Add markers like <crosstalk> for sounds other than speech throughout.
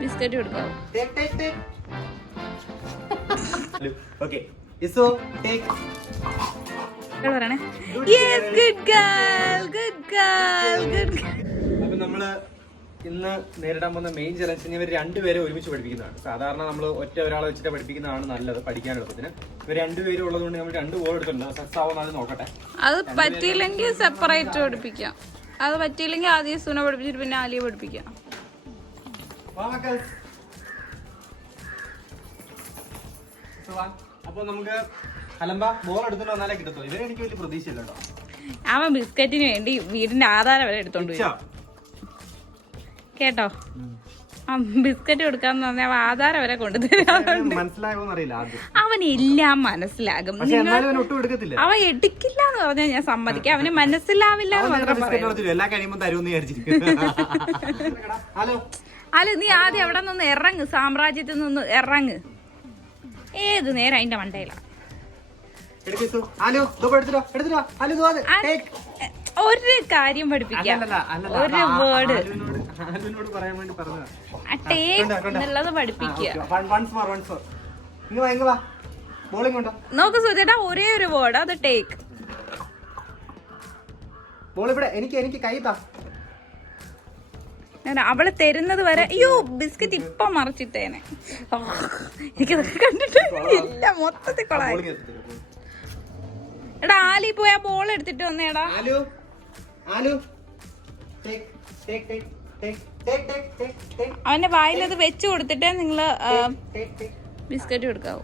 Biscuit കൊടുക്കാം. Take. ഇവിടെ പറയണേ. Yes good girl good girl good അപ്പോൾ നമ്മൾ ഇന്ന് നേരിടാൻ പോകുന്ന മെയിൻ ചലഞ്ച് ഇവർ രണ്ടുപേരെ ഒരുമിച്ച് പഠിപ്പിക്കുന്നതാണ്. സാധാരണ നമ്മൾ ഒറ്റ ഒരാളെ വെച്ചിട്ട് പഠിപ്പിക്കുന്നതാണ് നല്ലത് പഠിക്കാൻ എളുപ്പത്തിന്. ഇവർ രണ്ടുപേരും ഉള്ളതുകൊണ്ട് നമ്മൾ രണ്ട് ബോൾ എടുത്തിട്ടുണ്ട്. സക്സസ് ആവുന്ന അത് നോക്കട്ടെ. അത് പറ്റിയില്ലെങ്കിൽ സെപ്പറേറ്റ് പഠിപ്പിക്കാം. അത് പറ്റിയില്ലെങ്കിൽ ആദ്യം സുന പഠിപ്പിച്ചിട്ട് പിന്നെ ആലിയെ പഠിപ്പിക്കാം. അപ്പൊ നമുക്ക് ബോൾ എടുത്തിട്ട് വന്നാലേ കിട്ടത്തുള്ളൂ. ഇവരെ എനിക്ക് വലിയ പ്രതീക്ഷയില്ല കേട്ടോ അവൻ ബിസ്ക്കറ്റിന് വേണ്ടി വീടിന്റെ ആധാരം വരെ എടുത്തോണ്ട് കേട്ടോ? ബിസ്ക്കറ്റ് കൊടുക്കാന്ന് പറഞ്ഞാൽ ആധാരം വരെ കൊണ്ടുതരാം ഇവന് മനസ്സിലായോന്ന് അറിയില്ല ആദ്യം അവൻ എല്ലാം മനസ്സിലാകും അവൻ എടുക്കില്ല എന്ന് പറഞ്ഞാൽ ഞാൻ സമ്മതിക്കാം. അവന് മനസ്സിലാവില്ല എന്ന് മാത്രം പറയാം അല്ല <laughs> നീ ആദ്യം അവിടെ നിന്ന് ഇറങ്ങ്. സാമ്രാജ്യത്തിൽ നിന്ന് ഇറങ്ങ്. ഏത് നേരം അതിന്റെ മണ്ടയിലാണ്. ഒരു കാര്യം പഠിപ്പിക്കാം. ഒരു വേർഡ് പറയാൻ വേണ്ടി പറഞ്ഞതാ. ടേക്ക്. എന്നുള്ളത് പഠിപ്പിക്കുക? നോക്ക് സുജേട്ടാ ഒരേ ഒരു വേർഡ് അത് ടേക്ക് ബോൾ ഇവിടെ. എനിക്ക് എനിക്ക് കൈ താ. ഞാൻ അവൾ തരുന്നത് വരെ അയ്യോ ബിസ്ക്കറ്റ് ഇപ്പൊ മറിച്ചിട്ടേനെ. എനിക്ക് കണ്ടിട്ട് ഇല്ല മൊത്തത്തിൽ കൊളായി എടാ ആലി പോയാ ബോൾ എടുത്തിട്ട് വന്നേടാ. Aloo aloo. Take take take, അവന്റെ വായിൽ അത് വെച്ച് കൊടുത്തിട്ടേ നിങ്ങൾ ബിസ്ക്കറ്റ് കൊടുക്കാവൂ.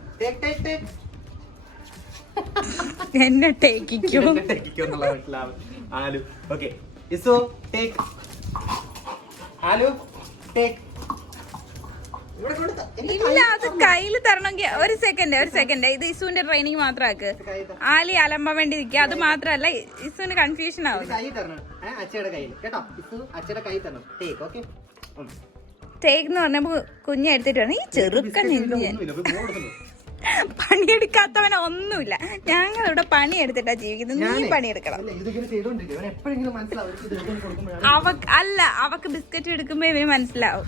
എന്നെ ടേക്കിക്കോ. ആലു ഓക്കെ ഇസോ ടേക്ക് ആലു ടേക്ക് ഇല്ല അത് കയ്യിൽ തരണമെങ്കിൽ ഒരു സെക്കൻഡ് ഒരു സെക്കൻഡ് ഇത് ഇസുവിന്റെ ട്രെയിനിങ് മാത്രമാക്ക്. ആലി അലമ്പാൻ വേണ്ടി നിൽക്കുക അത് മാത്രല്ല ഇസുവിന് കൺഫ്യൂഷൻ ആവും ടേക്ക് എന്ന് പറഞ്ഞപ്പോ കുഞ്ഞെടുത്തിട്ടാണ്. ഈ ചെറുക്കൻ പണിയെടുക്കാത്തവനെ ഒന്നുമില്ല. ഞങ്ങൾ ഇവിടെ പണിയെടുത്തിട്ടാ ജീവിക്കുന്നത്. നീ പണിയെടുക്കണം. അവക്ക് അല്ല അവക്ക് ബിസ്ക്കറ്റ് എടുക്കുമ്പോ ഇവന് മനസ്സിലാവും.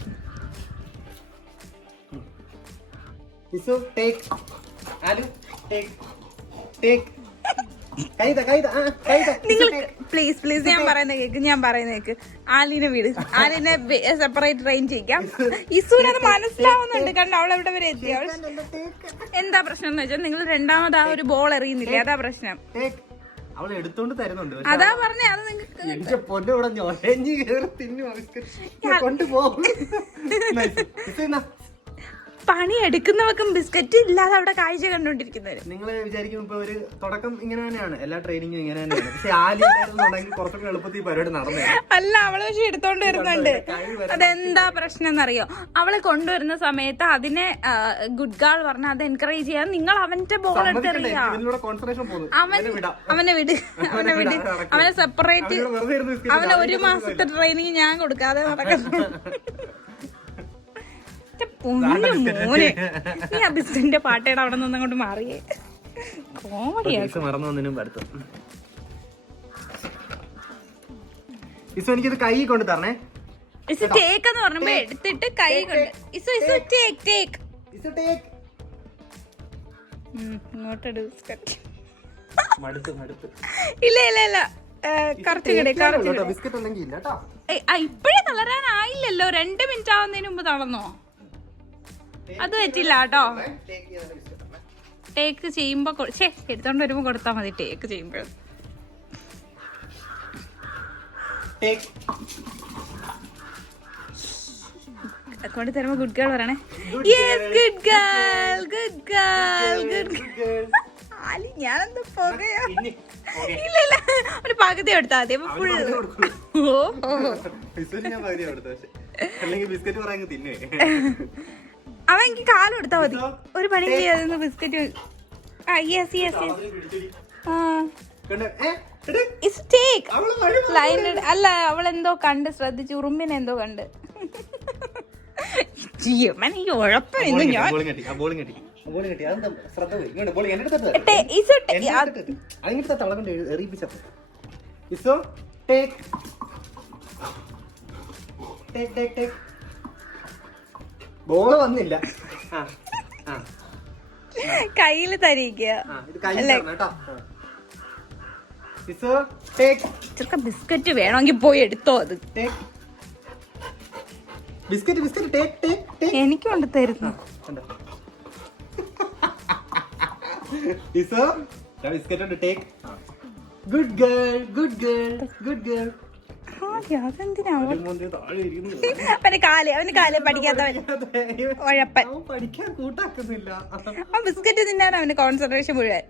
ഇസു ടേക്ക് ആലു ടേക്ക് ടേക്ക് കൈത ആ കൈത. നിങ്ങൾ പ്ലീസ് പ്ലീസ് ഞാൻ പറയുന്ന കേക്ക് ഞാൻ പറയുന്ന കേക്ക്. ആലിനെ വിട്. <laughs> ആലിനെ സെപ്പറേറ്റ് ട്രെയിൻ ചെയ്യിക്കാം ഇസുവിന് അത് മനസ്സിലാവുന്നുണ്ട് കണ്ടോ? അവൾ എവിടെ വരെ എത്തി? അവൾ എന്താ പ്രശ്നം എന്ന് വെച്ചാൽ നിങ്ങൾ രണ്ടാമത് ആ ഒരു ബോൾ എറിയുന്നില്ല? അതാ പ്രശ്നം. അവൾ എടുത്തോണ്ട് തരുന്നുണ്ട് അതാ പറഞ്ഞേ അത് നിങ്ങൾക്ക് എന്റെ പൊന്നു ഇവിടെ ഞൊഴഞ്ഞ് കേറി തിന്നു കൊണ്ടുപോകും. <laughs> പണി എടുക്കുന്നവർക്കും ബിസ്ക്കറ്റ് ഇല്ലാതെ അവിടെ കാഴ്ച കണ്ടോണ്ടിരിക്കുന്നവര് നിങ്ങൾ വിചാരിക്കും ഇപ്പൊ ഒരു തുടക്കം ഇങ്ങനെ തന്നെയാണ്. എല്ലാ ട്രെയിനിങ്ങും ഇങ്ങനെ തന്നെയാണ്. പക്ഷെ കുറച്ചൊക്കെ എളുപ്പത്തിൽ പരിപാടി നടന്നേ. അല്ല അവൾ പക്ഷെ എടുത്തോണ്ട് വരുന്നുണ്ട്. അതെന്താ പ്രശ്നം എന്നറിയോ അവളെ കൊണ്ടുവരുന്ന സമയത്ത് അതിനെ ഗുഡ് ഗാൾ പറഞ്ഞ അത് എൻകറേജ് ചെയ്യാൻ നിങ്ങൾ അവന്റെ ബോൾ എടുത്തെറിയാ. അവൻ അവനെ വിട്. അവനെ വിട്. അവനെ സെപ്പറേറ്റ് അവനെ ഒരു മാസത്തെ ട്രെയിനിങ് ഞാൻ കൊടുക്കാതെ നടക്കുന്നു <laughs> പൊന്നു മോനെ. നീ ആ ബിസ്കറ്റിന്റെ പാട്ടയുടെ അവിടെ നിന്ന് അങ്ങോട്ട് മാറിയേ. കോമഡിയാ. ഇസു മറന്നു വന്നതിനും അടുത്ത് ഇസു എനിക്കിത് കൈ കൊണ്ട് തരണേ. ഇസ് ടേക്ക് എന്ന് പറഞ്ഞപ്പോ എടുത്തിട്ട് കൈ കൊണ്ട്. ഇസു ഇസു ടേക്ക് ടേക്ക് ഇസു ടേക്ക് മടുത്ത് മടുത്ത്. ഇല്ല ഇല്ല ഇല്ല. കിടേ ഇപ്പഴേ തളരാനായില്ലല്ലോ. രണ്ട് മിനിറ്റ് ആവുന്നതിന് മുമ്പ് തളർന്നോ? അത് പറ്റില്ല കേട്ടോ. ടേക്ക് ചെയ്യുമ്പോ എടുത്തോണ്ട് വരുമ്പോ കൊടുത്താൽ മതി. ടേക്ക് ചെയ്യുമ്പോഴും. കൊണ്ട് തരുമ്പോ ഗുഡ് ഗേൾ പറയണേ. Yes good girl good girl good ആലി ഞാനെന്താ പോകയോ? ഇല്ല ഇല്ല ഒരു പകുതി എടുത്താ മതി. അപ്പൊ ഫുൾ ഓ <laughs> അവ എനിക്ക് കാലം എടുത്താ മതി. ഒരു പണി ചെയ്യാതെന്ന് ബിസ്ക്കറ്റ് ആ യെസ് യെസ് യെസ് അല്ല അവൾ എന്തോ കണ്ട്? ശ്രദ്ധിച്ചു. ഉറുമ്പിനെ എന്തോ കണ്ട്. <laughs> എനിക്ക് ഉഴപ്പില്ല ഞാൻ ടേക്ക് ടേക്ക് ടേക്ക് ബോൾ വന്നില്ല. ആ ആ. കയ്യിൽ തരിക്കുക ചെറുക്ക ബിസ്ക്കറ്റ് വേണമെങ്കിൽ പോയി എടുത്തോ അത്. Biscuit biscuit take take take എനിക്ക് കൊണ്ട് തരുന്നു. Biscuit take good girl good girl good girl അവന് കാൽ അവന് കാൽ പഠിക്കാത്തവൻ. ഉഴപ്പൻ. അവൻ പഠിക്കാൻ കൂട്ടാക്കുന്നില്ല. ആ ബിസ്ക്കറ്റ് തിന്നാൻ അവന് കോൺസെൻട്രേഷൻ മുഴുവൻ.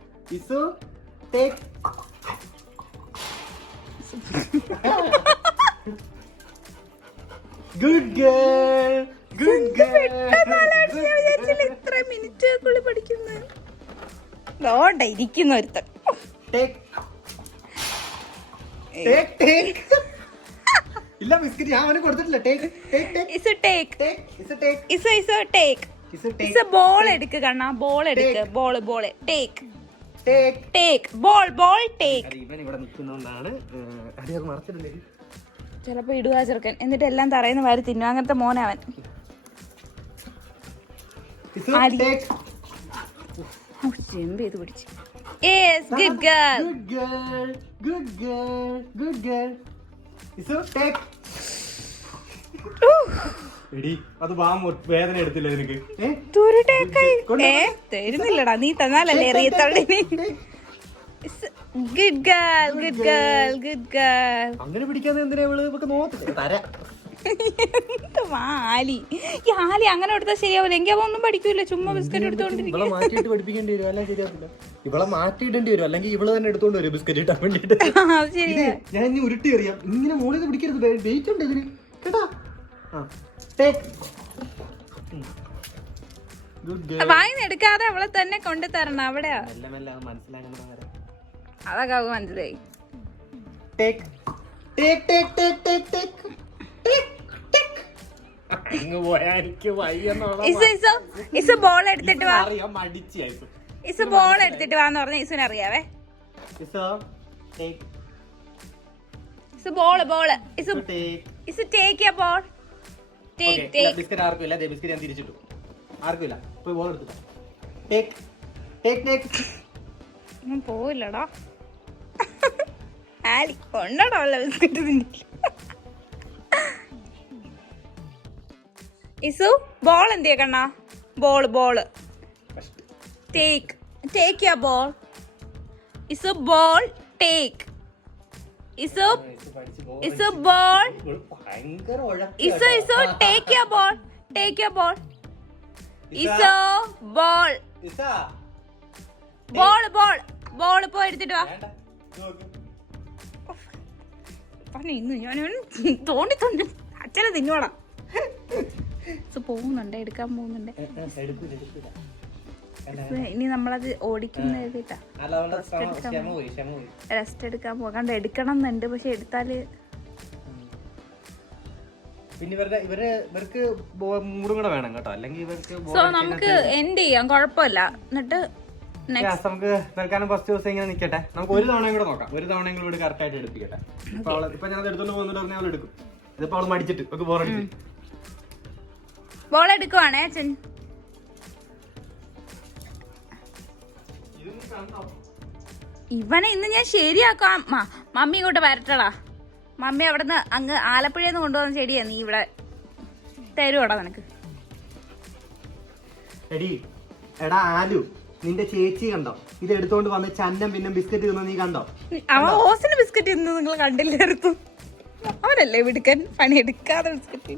ഗുഡ് ഗേൾ ഗുഡ് ഗേൾ ഇത്ര മിനിറ്റുകൾക്കുള്ളിൽ പഠിക്കുന്നത് ലോണ്ട ഇരിക്കുന്ന ഒരുത്തൻ. ടേക്ക് ടേക്ക് ഇല്ല ബിസ്ക്കറ്റ് ഞാൻ അവന് കൊടുത്തിട്ടില്ല. ടേക്ക് ടേക്ക് ടേക്ക് ഇസ് ടേക്ക് ടേക്ക് ഇസ് ടേക്ക് ഇസ് ഇസ് ടേക്ക് ഇസ് ബോൾ എടുക്ക് കണ്ണാ ബോൾ എടുക്ക്. Ball ball take take take ball ball take ഇവൻ ഇവിടെ നിൽക്കുന്നതുകൊണ്ടാണ് അത് മറച്ചിട്ടില്ലേ ചിലപ്പോ ഇടുക ചെറുക്കൻ. എന്നിട്ട് എല്ലാം തറയുന്ന വാരി തിന്നു. അങ്ങനത്തെ മോനവൻ. അവൻ ആദി. ടേക്ക് ചെമ്പ് ചെയ്ത് പിടിച്ച്. Yes good girl Good girl. Good girl. Good girl. ഇസു ടേക്ക് എടി അത് വാ വേദന എടുത്തില്ല നിനക്ക്. തരുന്നില്ലടാ നീ തന്നാലല്ലേ good girl good girl good girl. അങ്ങനെ പിടിക്കാതെ എന്തിനാ ഇവൾ ഇവക്ക് നോക്കത്തില്ല തരാം. എന്തുവാ ആലി ഈ ആലി അങ്ങനെ ശരിയാവില്ല എങ്കിൽ അവ ഒന്നും പഠിക്കൂല. ചുമ്മാ ബിസ്ക്കറ്റ് എടുത്തോണ്ടിരിക്കും. ഇവളെ മാറ്റിയിടേണ്ടി വരും. അല്ലെങ്കിൽ ഇവൾ തന്നെ എടുത്തോണ്ട് വരും ബിസ്ക്കറ്റ് ഇട്ടാൻ വേണ്ടിട്ട് ഞാൻ ഇനി ഉരുട്ടി എറിയാം. ഇങ്ങനെ മോളിൽ പിടിക്കരുത്. വെയിറ്റ് ഉണ്ട് ഇതിന്. കേട്ടാ? വായിന്ന് എടുക്കാതെ അവളെ തന്നെ കൊണ്ടു തരണം അവിടെ അതൊക്കെ അവ മനസ്സിലായി. ബോൾ വാ. അറിയാവേ. Ball ball take a ball biscuit ആർക്കും ഇല്ല. ബിസ്ക്കറ്റ് ഞാൻ തിരിച്ചിട്ടു. ആർക്കും ഇല്ല. പോയി ബോൾ എടുത്തു ടേക്ക് ടേക്ക് ടേക്ക് ഒന്നും പോവില്ലടാ. ആലി കൊണ്ടോടാ അല്ല ബിസ്ക്കറ്റ് തിന്നില്ല ഇസു ബോൾ എന്തിയാ കണ്ണാ? ബോൾ ബോൾ ടേക്ക് ടേക്ക് യാ ബോൾ ഇസു ബോൾ ടേക്ക് ഇസു ഇസു ബോൾ ഭയങ്കര ഉഴപ്പ് ഇസു ഇസു ടേക്ക് യ ബോൾ ടേക്ക് യ ബോൾ ഇസു ബോൾ ഇസാ ബോൾ ബോൾ ബോൾ പോയി എടുത്തിട്ട് വാ. വേണ്ട. നോക്ക്. പറഞ്ഞു ഇന്ന് ഞാൻ തോണ്ടി തോണ്ടി അച്ഛനെ തിന്നോടാ ഇസ് <laughs> പോകുന്നുണ്ട് എടുക്കാൻ പോകുന്നുണ്ട്. ഇനി നമ്മളത് ഓടിക്കുന്ന എഴുതിട്ടാ റെസ്റ്റ് എടുക്കാൻ പോകാണ്ട് എടുക്കണം എന്നുണ്ട് പക്ഷെ എടുത്താൽ പിന്നെ ഇവരുടെ ഇവർ ഇവർക്ക് മൂടും കൂടെ വേണം കേട്ടോ. അല്ലെങ്കിൽ ഇവർക്ക് സോ നമുക്ക് എൻഡ് ചെയ്യാം. കുഴപ്പമില്ല. എന്നിട്ട് നമുക്ക് തൽക്കാലം ഫസ്റ്റ് ദിവസം ഇങ്ങനെ നിൽക്കട്ടെ. നമുക്ക് ഒരു തവണയും കൂടെ നോക്കാം. ഒരു തവണയും കൂടെ കറക്റ്റ് ആയിട്ട് എടുപ്പിക്കട്ടെ. ഇപ്പൊ ഇപ്പൊ ഞാൻ എടുത്തോണ്ട് പറഞ്ഞാൽ അവൾ എടുക്കും. ഇതിപ്പോ അവൾ മടിച്ചിട്ട് ഒക്കെ ബോറടിച്ച് ബോൾ എടുക്കുവാണേ അച്ഛൻ? ഇവനെ ഇന്ന് ഞാൻ ശരിയാക്കാം. മമ്മി ഇങ്ങോട്ട് വരട്ടടാ. മമ്മി അവിടുന്ന് അങ്ങ് ആലപ്പുഴയിൽ നിന്ന് കൊണ്ടുവന്ന ചെടിയാ നീ ഇവിടെ തരുവാടാ നിനക്ക്. എടി എടാ ആലു നിന്റെ ചേച്ചി കണ്ടോ? ഇത് എടുത്തോണ്ട് വന്ന് ചന്നം പിന്നെ ബിസ്ക്കറ്റ് തിന്നു നീ കണ്ടോ? അവൻ ഓസിന് ബിസ്ക്കറ്റ് ഇന്ന് നിങ്ങൾ കണ്ടില്ലായിരുന്നു അവനല്ലേ വിടുക്കൻ പണിയെടുക്കാതെ ബിസ്ക്കറ്റ്.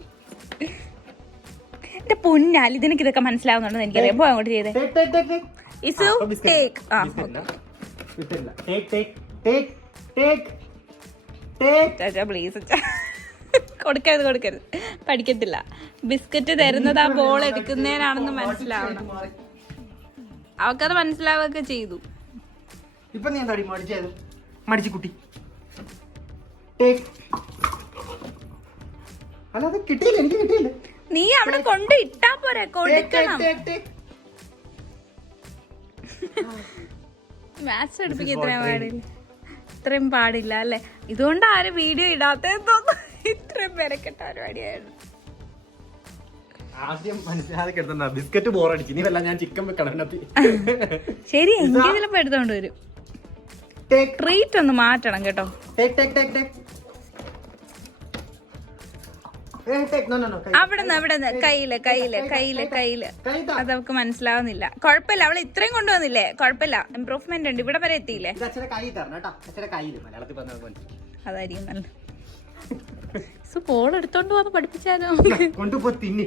എന്റെ പൊന്നാലി ഇതിനൊക്കെ ഇതൊക്കെ മനസ്സിലാവുന്നുണ്ടെന്ന് എനിക്കറിയാം. പോ അങ്ങോട്ട് ചെയ്തേ. ഇറ്റ്സ് ടേക്ക് ആ കൊടുക്കരുത് കൊടുക്കരുത്. പഠിക്കത്തില്ല. ബിസ്ക്കറ്റ് തരുന്നത് ആ ബോൾ എടുക്കുന്നതിനാണെന്ന് മനസ്സിലാവണം. അവക്കത് മനസ്സിലാവുകയൊക്കെ ചെയ്തു. ഇപ്പൊ നീ എന്താടി മടിച്ചത് മടിച്ചു കുട്ടി. അല്ലാതെ കിട്ടിയില്ല എനിക്ക് കിട്ടിയില്ല. നീ അവിടെ കൊണ്ട് ഇട്ടാ പോരെ കൊടുക്കണം. മാത്സ് പഠിപ്പിക്കാൻ ഇത്രയും പാടില്ല. ഇത്രയും പാടില്ല അല്ലേ? ഇതുകൊണ്ട് ആരും വീഡിയോ ഇടാത്ത തോന്നുന്നു. ഇത്രയും മെനക്കെട്ട പരിപാടിയായിരുന്നു. ആദ്യം ബിസ്ക്കറ്റ് ബോറടിച്ചു. നീ വല്ല ഞാൻ ചിക്കൻ വെക്കണം. ശരി എനിക്ക് ചിലപ്പോ എടുത്തോണ്ട് വരും. ട്രീറ്റ് ഒന്ന് മാറ്റണം കേട്ടോ. Take take take take. ഏ, take. No, no, no. കൈ. അവിടെ നിന്ന് അവിടെ നിന്ന് കയ്യിൽ കയ്യിൽ കയ്യിൽ കയ്യിൽ അത് നമുക്ക് മനസ്സിലാവുന്നില്ല. കുഴപ്പമില്ല അവൾ ഇത്രയും കൊണ്ടുവന്നില്ലേ? കുഴപ്പമില്ല ഇമ്പ്രൂവ്മെന്റ് ഉണ്ട്. ഇവിടെ വരെ എത്തിയില്ലേ? അതായിരിക്കും നല്ല സോ പോൾ എടുത്തോണ്ട് വന്ന് പഠിപ്പിച്ചാലോ? കൊണ്ടുപോ തിന്നി.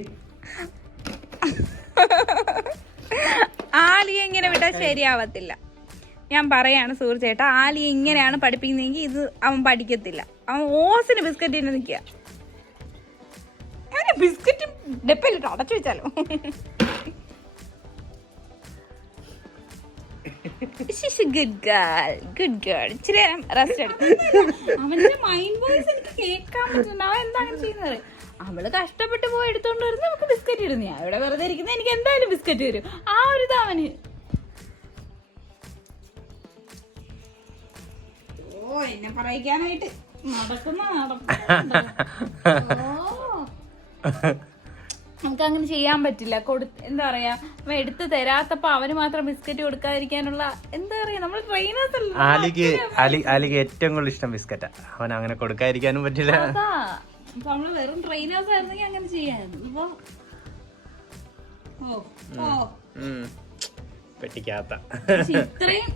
ആലിയെ ഇങ്ങനെ വിട്ടാൽ ശരിയാവത്തില്ല. ഞാൻ പറയാണ് സൂർജേട്ടാ ആലിയെ ഇങ്ങനെയാണ് പഠിപ്പിക്കുന്നതെങ്കിൽ ഇത് അവൻ പഠിക്കത്തില്ല. അവൻ ഓസിന് ബിസ്ക്കറ്റ് ഇന്ന് നിൽക്കുക. ബിസ്ക്കറ്റ് ഡെപ്പയിലിട്ട് അടച്ചു വെച്ചാലോ? ഇച്ചിരി നേരം റെസ്റ്റ് എടുത്തു. അവന്റെ മൈൻഡ് വോയിസ് എനിക്ക് കേൾക്കാൻ പറ്റുന്നുണ്ട് അവൻ എന്താ അങ്ങനെ ചെയ്യുന്നത് അവൾ കഷ്ടപ്പെട്ട് പോയി എടുത്തോണ്ട് വരുന്ന നമുക്ക് ബിസ്ക്കറ്റ് ഇടുന്നു ഞാൻ ഇവിടെ വെറുതെ ഇരിക്കുന്ന എനിക്ക് എന്തായാലും ബിസ്ക്കറ്റ് വരും ആ ഒരു അവന്. ഓ എന്നെ പറയിക്കാനായിട്ട് നടക്കുന്ന നടപ്പുണ്ടോ? <laughs> നമുക്ക് അങ്ങനെ ചെയ്യാൻ പറ്റില്ല. കൊടു എന്താ പറയാ എടുത്ത് തരാത്തപ്പോ അവന് മാത്രം ബിസ്ക്കറ്റ് കൊടുക്കാതിരിക്കാനുള്ള എന്താ പറയാ നമ്മൾ ട്രെയിനേഴ്സ് ആലിക്ക് അലി ആലിക്ക് ഏറ്റവും കൂടുതൽ ഇഷ്ടം ബിസ്ക്കറ്റാ. അവൻ അങ്ങനെ കൊടുക്കാതിരിക്കാനും പറ്റില്ല. നമ്മൾ വെറും ട്രെയിനേഴ്സ് ആയിരുന്നെങ്കിൽ അങ്ങനെ ചെയ്യായിരുന്നു. ഇപ്പൊ പെട്ടിക്കാത്ത ഇത്രയും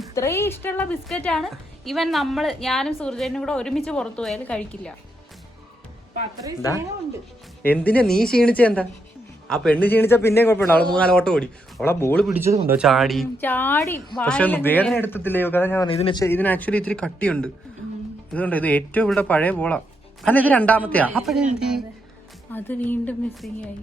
ഇത്രയും ഇഷ്ടമുള്ള ബിസ്ക്കറ്റ് ആണ് ഇവൻ നമ്മൾ ഞാനും സൂർജനും കൂടെ ഒരുമിച്ച് പുറത്തു പോയാൽ കഴിക്കില്ല. എന്തിനാ നീ ക്ഷീണിച്ച എന്താ? ആ പെണ്ണ് ക്ഷീണിച്ച പിന്നെ കുഴപ്പമില്ല. അവൾ മൂന്നാൽ ഓട്ടം ഓടി. അവളെ ബോൾ പിടിച്ചതുണ്ടോ ചാടി. ചാടി. പക്ഷെ വേദന എടുത്തിട്ടില്ലയോ കഥ ഞാൻ പറഞ്ഞു. ഇതിന് ഇതിന് ആക്ച്വലി ഇത്തിരി കട്ടിയുണ്ട്. ഇതുകൊണ്ട് ഇത് ഏറ്റവും ഇവിടെ പഴയ ബോളാ അല്ല ഇത് രണ്ടാമത്തെയാ. അപ്പൊ അത് വീണ്ടും മിസ്സിംഗ് ആയി.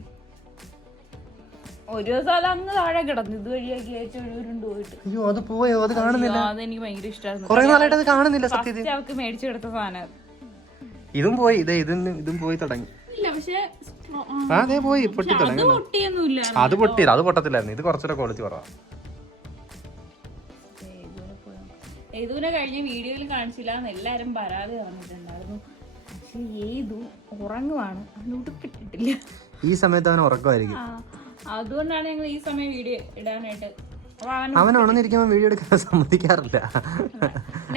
ഒരു ദിവസം അത് അങ്ങ് താഴെ കിടന്നു. ഇതുവഴിയാക്കി ഏറ്റവും ഉരുണ്ട് പോയിട്ട്. അയ്യോ അത് പോയോ? അത് കാണുന്നില്ല. അത് എനിക്ക് ഭയങ്കര ഇഷ്ടമായിരുന്നു കുറെ നാളായിട്ട് അത് കാണുന്നില്ല സത്യത്തിൽ. അവർക്ക് മേടിച്ചെടുത്ത സാധനം. ഇതും പോയി ഇതേ ഇതും ഇതും പോയി തുടങ്ങി. ആ പോയി പൊട്ടി അത് തുടങ്ങി അത് പൊട്ടിയില്ല അത് പൊട്ടത്തില്ലായിരുന്നു. ഇത് കുറച്ചുകൂടെ ക്വാളിറ്റി കുറവാ. ഏതുവിനെ കഴിഞ്ഞ വീഡിയോയിൽ കാണിച്ചില്ല എന്ന് എല്ലാരും പരാതി പറഞ്ഞിട്ടുണ്ടായിരുന്നു. പക്ഷെ ഏതു ഉറങ്ങുവാണ്. അവന് ഉടുപ്പിട്ടിട്ടില്ല ഈ സമയത്ത് അവൻ ഉറക്കമായിരിക്കും. അതുകൊണ്ടാണ് ഞങ്ങൾ ഈ സമയം വീഡിയോ ഇടാനായിട്ട്. അവൻ ഉണർന്നിരിക്കുമ്പോൾ വീഡിയോ എടുക്കാൻ സമ്മതിക്കാറില്ല.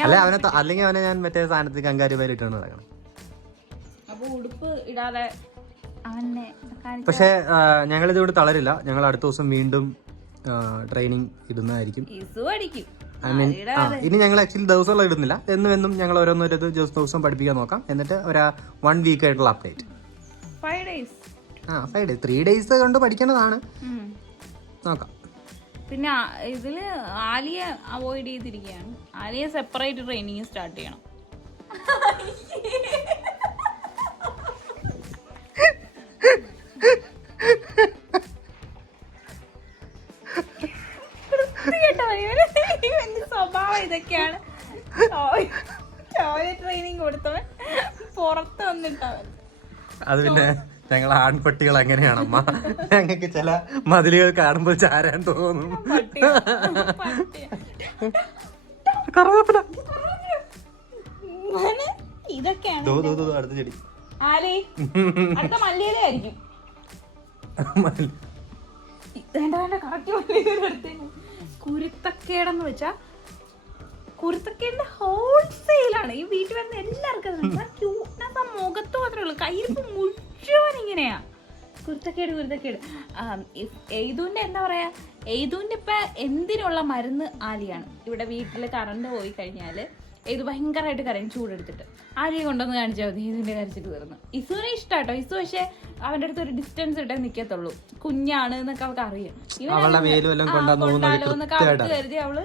അല്ലെ അവനെ അല്ലെങ്കിൽ അവനെ ഞാൻ മറ്റേ സാധനത്തിൽ കങ്കാരി പേരിട്ടാണ് നടക്കണം. അപ്പൊ ഉടുപ്പ് ഇടാതെ പക്ഷേ ഞങ്ങൾ ഇതുകൊണ്ട് തളരില്ല. ഞങ്ങൾ അടുത്ത ദിവസം വീണ്ടും ട്രെയിനിങ് ഇടുന്നതായിരിക്കും. ഇസു അടിക്കും. ഇനി ഞങ്ങൾ ആക്ച്വലി ദിവസമുള്ള ഇടുന്നില്ല. എന്നും എന്നും ഞങ്ങൾ ഓരോന്നൊരു ദിവസം ദിവസം പഠിപ്പിക്കാൻ നോക്കാം. എന്നിട്ട് ഒരു വൺ വീക്ക് ആയിട്ടുള്ള അപ്ഡേറ്റ് ഫൈവ് ഡേയ്സ് ആ ഫൈവ് ഡേയ്സ് ത്രീ ഡേയ്സ് കൊണ്ട് പഠിക്കേണ്ടതാണ് നോക്കാം. പിന്നെ ഇതിൽ ആലിയ അവോയ്ഡ് ചെയ്തിരിക്കുകയാണ്. ആലിയ സെപ്പറേറ്റ് ട്രെയിനിങ് സ്റ്റാർട്ട് ചെയ്യണം. <laughs> സ്വഭാവം ഇതൊക്കെയാണ്. ട്രെയിനിങ് കൊടുത്തവൻ പുറത്ത് വന്നിട്ടവൻ. അത് പിന്നെ ഞങ്ങൾ ആൺപട്ടികൾ അങ്ങനെയാണ് അമ്മ ഞങ്ങൾക്ക് ചില മതിലുകൾ കാണുമ്പോൾ ചാരാൻ തോന്നും. ഇതൊക്കെയാണ് അടുത്ത ചെടി. ആലി അടുത്ത മല്ലിയില ആയിരിക്കും. വേണ്ട വേണ്ട കറക്റ്റ് മല്ലിയില എടുത്തേന്. കുരുത്തക്കേടെന്ന് വെച്ചാ കുരുത്തക്കേടിന്റെ ഹോൾസെയിലാണ് ഈ വീട്ടിൽ വരുന്ന എല്ലാവർക്കും ക്യൂട്ട്നെസ് ആ മുഖത്ത് മാത്രമേ ഉള്ളൂ. കയ്യിരിപ്പ് മുഴുവൻ ഇങ്ങനെയാ. കുരുത്തക്കേട് കുരുത്തക്കേട്. എയ്തുവിന്റെ എന്താ പറയാ? എയ്തുവിന്റെ ഇപ്പൊ എന്തിനുള്ള മരുന്ന് ആലിയാണ്. ഇവിടെ വീട്ടിൽ കറണ്ട് പോയി കഴിഞ്ഞാൽ ഇത് ഭയങ്കരമായിട്ട് കരയും ചൂടെടുത്തിട്ട്. ആരെയും കൊണ്ടുവന്ന് കാണിച്ചാൽ മതി? ഇതിന്റെ കരച്ചിട്ട് തീർന്നു ഇസുവിനെ ഇഷ്ടാട്ടോ? ഇസു പക്ഷെ അവന്റെ അടുത്ത് ഒരു ഡിസ്റ്റൻസ് ഇട്ടേ നിക്കത്തുള്ളൂ. കുഞ്ഞാണ് എന്നൊക്കെ അവൾക്ക് അറിയാം. കൊണ്ടാലോ എന്നൊക്കെ അവൾക്ക് കരുതി അവൾ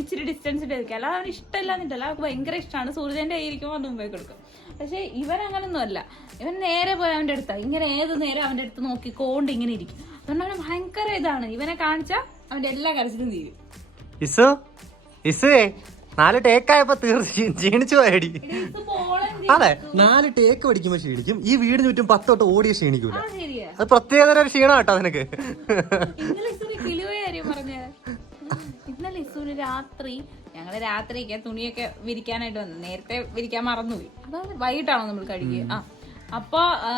ഇച്ചിരി ഡിസ്റ്റൻസ് ഇട്ട് നിൽക്കുക അല്ലാതെ അവന് ഇഷ്ടമില്ല എന്നിട്ടല്ല അവൾക്ക് ഭയങ്കര ഇഷ്ടമാണ് സൂര്യന്റെ കയ്യിരിക്കുമ്പോൾ അത് മുമ്പേ കൊടുക്കും. പക്ഷെ ഇവൻ അങ്ങനൊന്നും അല്ല. ഇവൻ നേരെ പോയി അവന്റെ അടുത്താ. ഇങ്ങനെ ഏത് നേരം അവന്റെ അടുത്ത് നോക്കിക്കോണ്ട് ഇങ്ങനെ ഇരിക്കും. അതുകൊണ്ട് അവന് ഭയങ്കര ഇതാണ്. ഇവനെ കാണിച്ചാൽ അവന്റെ എല്ലാ കരച്ചിലും തീരും. നാല് ടേക്ക് ആയപ്പോ തീർച്ച ക്ഷീണിച്ചു പോയടി. അതെ. നാല് ടേക്ക് പഠിക്കുമ്പോ ക്ഷീണിക്കും. ഈ വീടിന് ചുറ്റും പത്തോട്ട് ഓടിയ ക്ഷീണിക്കൂല. അത് പ്രത്യേകതര ഒരു ക്ഷീണം കേട്ടോ നിനക്ക്. ഇന്നലെ രാത്രി ഞങ്ങൾ രാത്രിയൊക്കെ തുണിയൊക്കെ വിരിക്കാനായിട്ട് വന്നു. നേരത്തെ വിരിക്കാൻ മറന്നുപോയി. അതായത് വൈകിട്ടാണോ നമ്മൾ കഴിക്കുക ആ. അപ്പൊ ആ,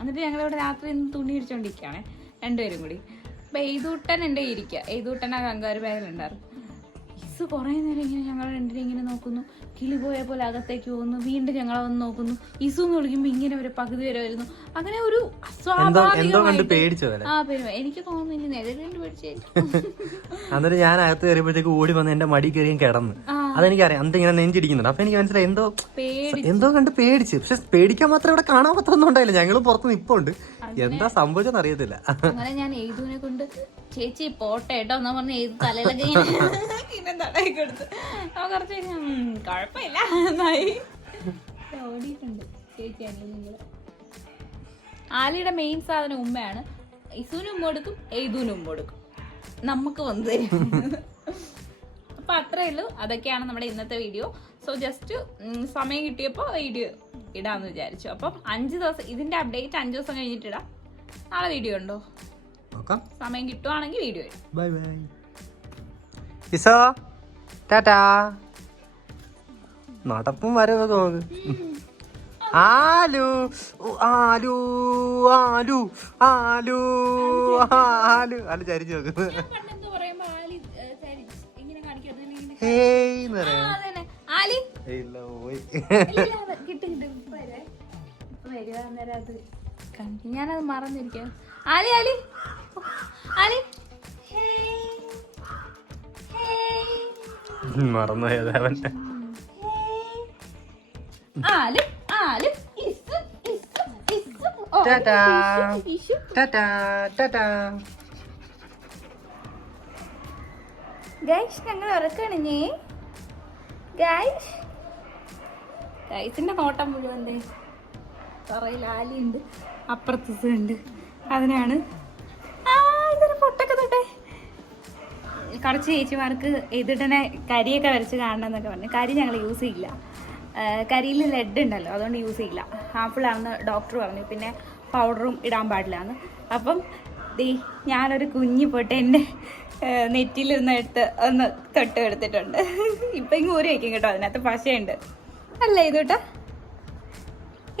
എന്നിട്ട് ഞങ്ങളിവിടെ രാത്രി ഇന്ന് തുണി ഇടിച്ചോണ്ടിരിക്കുകയാണേ രണ്ടുപേരും കൂടി. അപ്പൊ എയ്തൂട്ടൻ എന്റെ ഇരിക്കുക എയ്തൂട്ടൻ ആ കങ്കാരു ബാഗിലുണ്ടായിരുന്നു ഇസ് കുറേ നേരം ഇങ്ങനെ ഞങ്ങൾ രണ്ടിനെ ഇങ്ങനെ നോക്കുന്നു. കിളി പോയ പോലെ അകത്തേക്ക് പോകുന്നു. വീണ്ടും ഞങ്ങളെ വന്ന് നോക്കുന്നു. ഇസു എന്ന് വിളിക്കുമ്പോ ഇങ്ങനെ ഒരു പകുതി വരെ വരുന്നു. അങ്ങനെ ഒരു അസ്വാഭാവികമായിട്ട് ആ എനിക്ക് തോന്നുന്നില്ല പേടിച്ചായിരിക്കും <laughs> ഞാൻ അകത്ത് കയറിയപ്പോഴത്തേക്ക് ഓടി വന്ന് എന്റെ മടി കയറിയും കിടന്ന്. അതെനിക്കറിയാം. എന്നിട്ട് ഇങ്ങനെ നെഞ്ചിടിക്കുന്നുണ്ട്. അപ്പൊ എനിക്ക് മനസ്സിലായി എന്തോ എന്തോ കണ്ട് പേടിച്ച്. പക്ഷെ പേടിക്കാൻ മാത്രം ഇവിടെ കാണാൻ മാത്രമൊന്നും ഉണ്ടായില്ല ഞങ്ങൾ പുറത്ത് നിപ്പുണ്ട്. എന്താ സംഭവിച്ചെന്ന് അറിയത്തില്ല. അങ്ങനെ ഞാൻ എയ്തുവിനെ കൊണ്ട് ചേച്ചി പോട്ടെ കേട്ടോ എന്നാ പറഞ്ഞ ഏത് തലയിലൊക്കെ ഇങ്ങനെ <laughs> അവ കൊടുത്ത് അപ്പൊ കുറച്ച് കുഴപ്പമില്ല. എന്നായി. ഓടിയിട്ടുണ്ട്. ചേച്ചി അല്ലെങ്കിൽ ആലിയുടെ മെയിൻ സാധനം ഉമ്മയാണ്. ഇസുവിനും ഉമ്മ കൊടുക്കും എയ്തുവിനും ഉമ്മ കൊടുക്കും നമുക്ക് വന്നു തരും. അപ്പൊ അത്രേ ഉള്ളൂ. അതൊക്കെയാണ് നമ്മുടെ ഇന്നത്തെ വീഡിയോ സോ ജസ്റ്റ് സമയം കിട്ടിയപ്പോൾ വീഡിയോ ഇടാന്ന് വിചാരിച്ചു. അപ്പം അഞ്ച് ദിവസം ഇതിന്റെ അപ്ഡേറ്റ് അഞ്ച് ദിവസം കഴിഞ്ഞിട്ട് ഇടാം. നാളെ വീഡിയോ ഉണ്ടോ? സമയം കിട്ടുവാണെങ്കിൽ വീഡിയോ ഇടാം. ബൈ ബൈ ഇസോ ടാറ്റാ. നടപ്പും വരവൊക്കെ നോക്ക് ആലു ആലു ആലു ആലു ആലു. ആലു ചരിച്ചു നോക്ക്. ഹേയ് എന്ന് പറയാം. ആലി? ഇല്ല പോയി. ഞാനത് മറന്നിരിക്കാം. ആലി ആലി. ആലി. അവൻ. ആലും ആലും. ഇസ് ഇസ് ഇസ് ഓ, ടാറ്റാ. ഇഷു, ഇഷു. ടാറ്റാ ടാറ്റാ. ഗൈസ് ഞങ്ങൾ ഉറക്കാണ് ഞേ ഗൈസ് ഗൈസിന്റെ നോട്ടം മുഴുവൻ കുറേ ലാലി ആലിയുണ്ട് അപ്പുറത്തുണ്ട് അതിനാണ് ആ കുറച്ച് ചേച്ചിമാർക്ക് ഇതിടനെ കരിയൊക്കെ വരച്ച് കാണണം എന്നൊക്കെ പറഞ്ഞു. കരി ഞങ്ങൾ യൂസ് ചെയ്യില്ല. കരിയിൽ ലെഡ് ഉണ്ടല്ലോ അതുകൊണ്ട് യൂസ് ചെയ്യില്ല. ആപ്പിളാണെന്ന് ഡോക്ടർ പറഞ്ഞു. പിന്നെ പൗഡറും ഇടാൻ പാടില്ല എന്ന് അപ്പം ദേ ഞാനൊരു കുഞ്ഞു പോട്ടെ എന്റെ നെറ്റിലിരുന്ന് എടുത്ത് ഒന്ന് തൊട്ട് എടുത്തിട്ടുണ്ട്. ഇപ്പം ഇങ്ങ് ഊരി വയ്ക്കും കേട്ടോ അതിനകത്ത് പശയുണ്ട്. അല്ല ഇതൂട്ട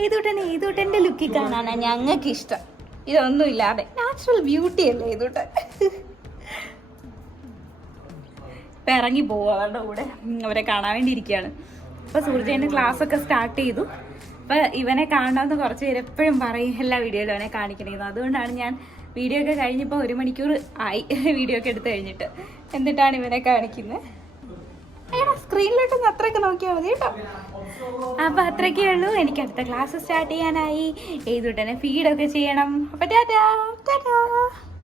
ഇതൂട്ടനെ ഇതൂട്ടന്റെ ലുക്കിൽ കാണാനാണ് ഞങ്ങൾക്ക് ഇഷ്ടം ഇതൊന്നും ഇല്ലാതെ. നാച്ചുറൽ ബ്യൂട്ടി അല്ലേ ഇതൂട്ടൻ ഇപ്പം ഇറങ്ങി പോവും അവരുടെ കൂടെ. അവരെ കാണാൻ വേണ്ടി ഇരിക്കുകയാണ്. സൂർജേന്റെ ക്ലാസ് ഒക്കെ സ്റ്റാർട്ട് ചെയ്തു. അപ്പൊ ഇവനെ കാണണമെന്ന് കുറച്ച് പേര് എപ്പോഴും പറയും എല്ലാ വീഡിയോയിലും അവനെ കാണിക്കണേന്ന്. അതുകൊണ്ടാണ് ഞാൻ വീഡിയോ ഒക്കെ കഴിഞ്ഞപ്പോൾ ഒരു മണിക്കൂർ ആയി വീഡിയോ ഒക്കെ എടുത്ത് കഴിഞ്ഞിട്ട്. എന്നിട്ടാണ് ഇവനെ കാണിക്കുന്നത് സ്ക്രീനിലോട്ടൊന്ന് അത്രയൊക്കെ നോക്കിയാൽ മതി കേട്ടോ. അപ്പൊ അത്രയൊക്കെ ഉള്ളൂ. എനിക്ക് അടുത്ത ക്ലാസ് സ്റ്റാർട്ട് ചെയ്യാനായി. ഏതുടനെ ഫീഡൊക്കെ ചെയ്യണം. അപ്പൊ ടാറ്റാ. ടാറ്റാ.